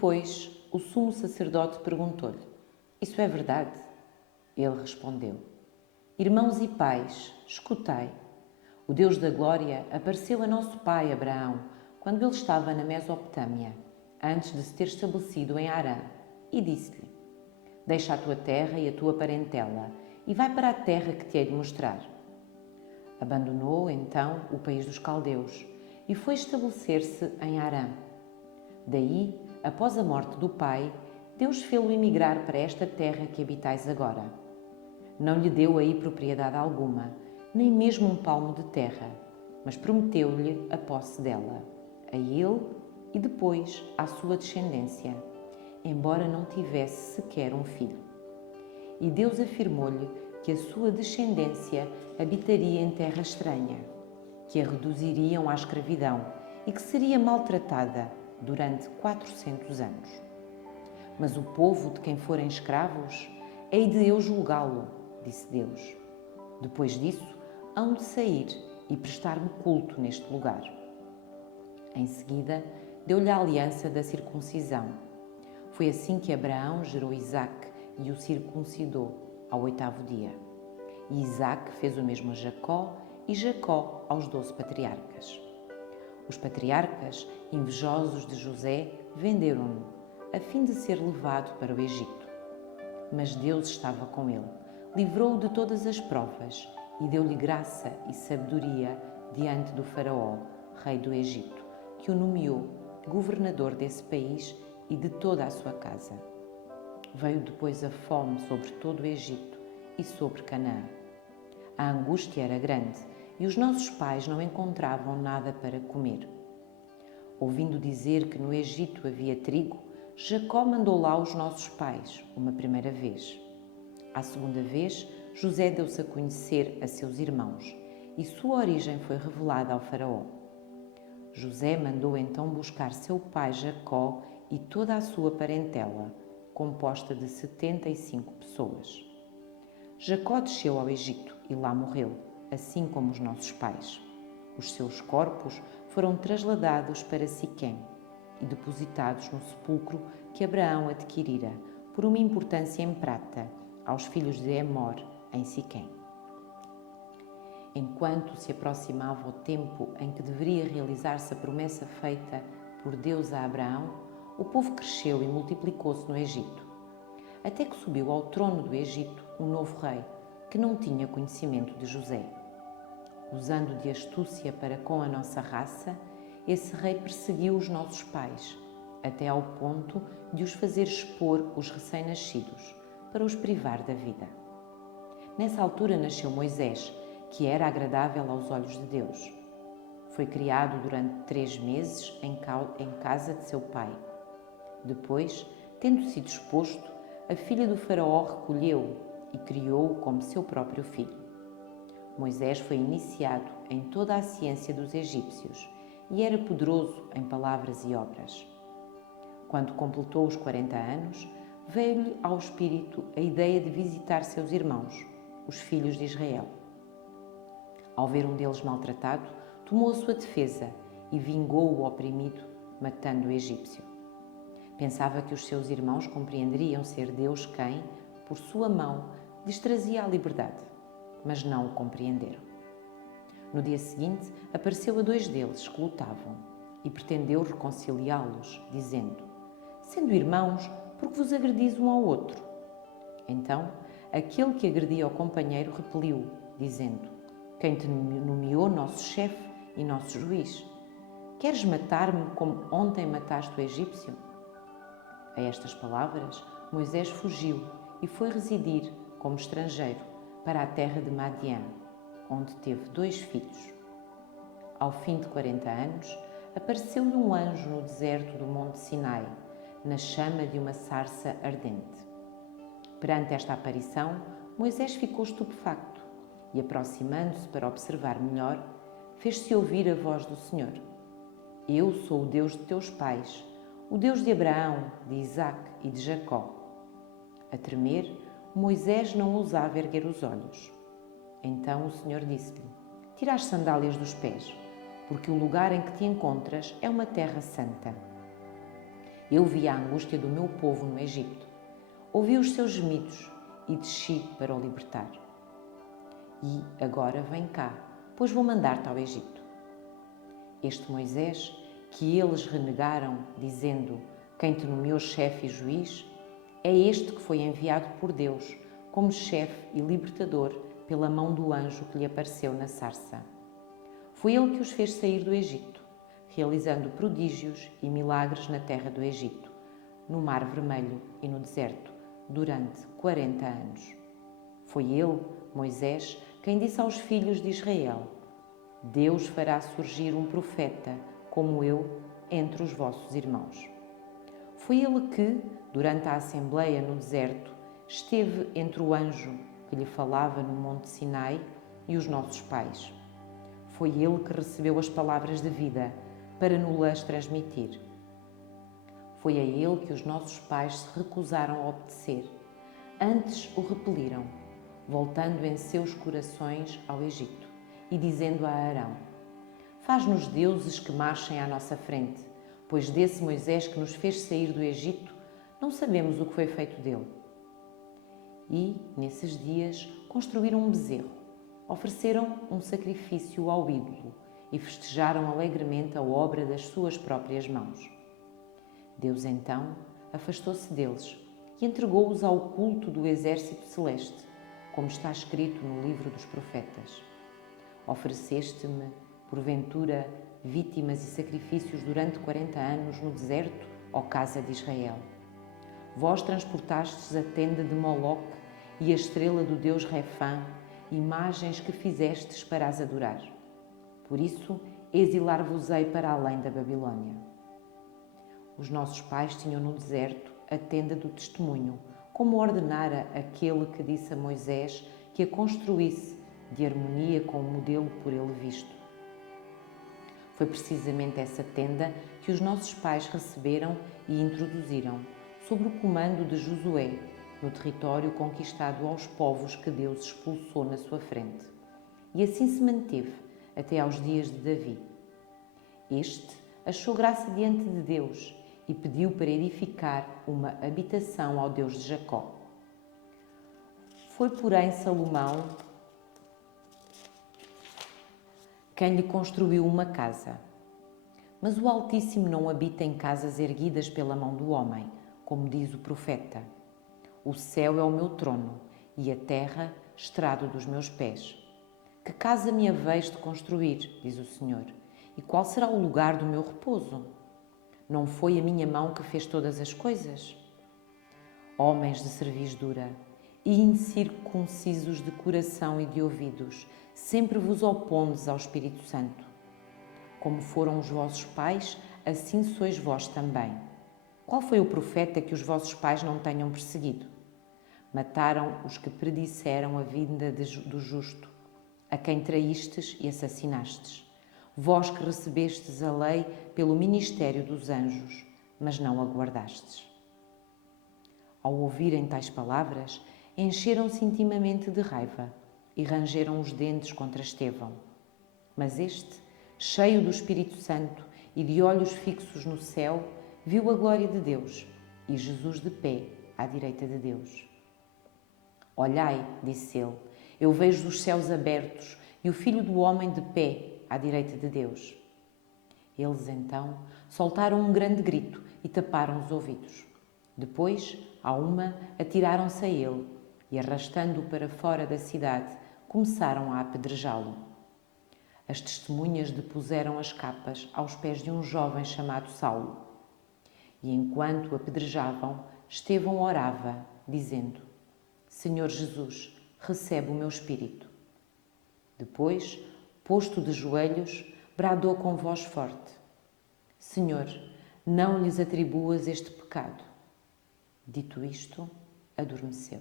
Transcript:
Depois, o sumo sacerdote perguntou-lhe: Isso é verdade? Ele respondeu: Irmãos e pais, escutai. O Deus da glória apareceu a nosso pai Abraão quando ele estava na Mesopotâmia, antes de se ter estabelecido em Harã, e disse-lhe: Deixa a tua terra e a tua parentela e vai para a terra que te hei de mostrar. Abandonou, então, o país dos caldeus e foi estabelecer-se em Harã. Daí, após a morte do pai, Deus fê-lo emigrar para esta terra que habitais agora. Não lhe deu aí propriedade alguma, nem mesmo um palmo de terra, mas prometeu-lhe a posse dela, a ele e depois à sua descendência, embora não tivesse sequer um filho. E Deus afirmou-lhe que a sua descendência habitaria em terra estranha, que a reduziriam à escravidão e que seria maltratada durante 400 anos. Mas o povo de quem forem escravos, hei de eu julgá-lo, disse Deus. Depois disso, hão de sair e prestar-me culto neste lugar. Em seguida, deu-lhe a aliança da circuncisão. Foi assim que Abraão gerou Isaque e o circuncidou ao 8º dia. E Isaque fez o mesmo a Jacó e Jacó aos 12 patriarcas. Os patriarcas, invejosos de José, venderam-no, a fim de ser levado para o Egito. Mas Deus estava com ele, livrou-o de todas as provas e deu-lhe graça e sabedoria diante do faraó, rei do Egito, que o nomeou governador desse país e de toda a sua casa. Veio depois a fome sobre todo o Egito e sobre Canaã. A angústia era grande e os nossos pais não encontravam nada para comer. Ouvindo dizer que no Egito havia trigo, Jacó mandou lá os nossos pais, uma primeira vez. À segunda vez, José deu-se a conhecer a seus irmãos e sua origem foi revelada ao faraó. José mandou então buscar seu pai Jacó e toda a sua parentela, composta de 75 pessoas. Jacó desceu ao Egito e lá morreu, assim como os nossos pais. Os seus corpos foram trasladados para Siquém e depositados no sepulcro que Abraão adquirira por uma importância em prata aos filhos de Emor em Siquém. Enquanto se aproximava o tempo em que deveria realizar-se a promessa feita por Deus a Abraão, o povo cresceu e multiplicou-se no Egito, até que subiu ao trono do Egito um novo rei, que não tinha conhecimento de José. Usando de astúcia para com a nossa raça, esse rei perseguiu os nossos pais, até ao ponto de os fazer expor os recém-nascidos, para os privar da vida. Nessa altura nasceu Moisés, que era agradável aos olhos de Deus. Foi criado durante 3 meses em casa de seu pai. Depois, tendo sido exposto, a filha do faraó recolheu-o e criou-o como seu próprio filho. Moisés foi iniciado em toda a ciência dos egípcios e era poderoso em palavras e obras. Quando completou os 40 anos, veio-lhe ao espírito a ideia de visitar seus irmãos, os filhos de Israel. Ao ver um deles maltratado, tomou a sua defesa e vingou o oprimido, matando o egípcio. Pensava que os seus irmãos compreenderiam ser Deus quem, por sua mão, lhes trazia a liberdade, mas não o compreenderam. No dia seguinte, apareceu a 2 deles que lutavam e pretendeu reconciliá-los, dizendo: Sendo irmãos, por que vos agredis um ao outro? Então, aquele que agredia ao companheiro repeliu, dizendo: Quem te nomeou nosso chefe e nosso juiz? Queres matar-me como ontem mataste o egípcio? A estas palavras, Moisés fugiu e foi residir, como estrangeiro, para a terra de Madiã, onde teve 2 filhos. Ao fim de 40 anos, apareceu-lhe um anjo no deserto do Monte Sinai, na chama de uma sarça ardente. Perante esta aparição, Moisés ficou estupefacto e, aproximando-se para observar melhor, fez-se ouvir a voz do Senhor: Eu sou o Deus de teus pais, o Deus de Abraão, de Isaque e de Jacó. A tremer, Moisés não ousava erguer os olhos. Então o Senhor disse-lhe: Tira as sandálias dos pés, porque o lugar em que te encontras é uma terra santa. Eu vi a angústia do meu povo no Egito. Ouvi os seus gemidos e desci para o libertar. E agora vem cá, pois vou mandar-te ao Egito. Este Moisés, que eles renegaram, dizendo: quem te nomeou chefe e juiz, é este que foi enviado por Deus como chefe e libertador pela mão do anjo que lhe apareceu na sarça. Foi ele que os fez sair do Egito, realizando prodígios e milagres na terra do Egito, no Mar Vermelho e no deserto, durante 40 anos. Foi ele, Moisés, quem disse aos filhos de Israel: Deus fará surgir um profeta como eu entre os vossos irmãos. Foi ele que, durante a assembleia no deserto, esteve entre o anjo que lhe falava no Monte Sinai e os nossos pais. Foi ele que recebeu as palavras de vida para nos-las transmitir. Foi a ele que os nossos pais se recusaram a obedecer. Antes o repeliram, voltando em seus corações ao Egito e dizendo a Arão: faz-nos deuses que marchem à nossa frente, pois desse Moisés que nos fez sair do Egito, não sabemos o que foi feito dele. E, nesses dias, construíram um bezerro, ofereceram um sacrifício ao ídolo e festejaram alegremente a obra das suas próprias mãos. Deus, então, afastou-se deles e entregou-os ao culto do exército celeste, como está escrito no livro dos profetas. Ofereceste-me, porventura, vítimas e sacrifícios durante 40 anos no deserto, ó casa de Israel. Vós transportastes a tenda de Moloque e a estrela do deus Refã, imagens que fizestes para as adorar. Por isso, exilar-vos-ei para além da Babilônia. Os nossos pais tinham no deserto a tenda do testemunho, como ordenara aquele que disse a Moisés que a construísse de harmonia com o modelo por ele visto. Foi precisamente essa tenda que os nossos pais receberam e introduziram, sob o comando de Josué, no território conquistado aos povos que Deus expulsou na sua frente. E assim se manteve até aos dias de Davi. Este achou graça diante de Deus e pediu para edificar uma habitação ao Deus de Jacó. Foi, porém, Salomão quem lhe construiu uma casa. Mas o Altíssimo não habita em casas erguidas pela mão do homem, como diz o profeta. O céu é o meu trono e a terra, estrado dos meus pés. Que casa me haveis de construir, diz o Senhor, e qual será o lugar do meu repouso? Não foi a minha mão que fez todas as coisas? Homens de cerviz dura e incircuncisos de coração e de ouvidos, sempre vos opondes ao Espírito Santo. Como foram os vossos pais, assim sois vós também. Qual foi o profeta que os vossos pais não tenham perseguido? Mataram os que predisseram a vinda do justo, a quem traístes e assassinastes. Vós que recebestes a lei pelo ministério dos anjos, mas não a guardastes. Ao ouvirem tais palavras, encheram-se intimamente de raiva e rangeram os dentes contra Estevão. Mas este, cheio do Espírito Santo e de olhos fixos no céu, viu a glória de Deus e Jesus de pé à direita de Deus. Olhai, disse ele, eu vejo os céus abertos e o Filho do Homem de pé à direita de Deus. Eles, então, soltaram um grande grito e taparam os ouvidos. Depois, a uma, atiraram-se a ele e, arrastando-o para fora da cidade, começaram a apedrejá-lo. As testemunhas depuseram as capas aos pés de um jovem chamado Saulo. E enquanto o apedrejavam, Estevão orava, dizendo: Senhor Jesus, recebe o meu espírito. Depois, posto de joelhos, bradou com voz forte: Senhor, não lhes atribuas este pecado. Dito isto, adormeceu.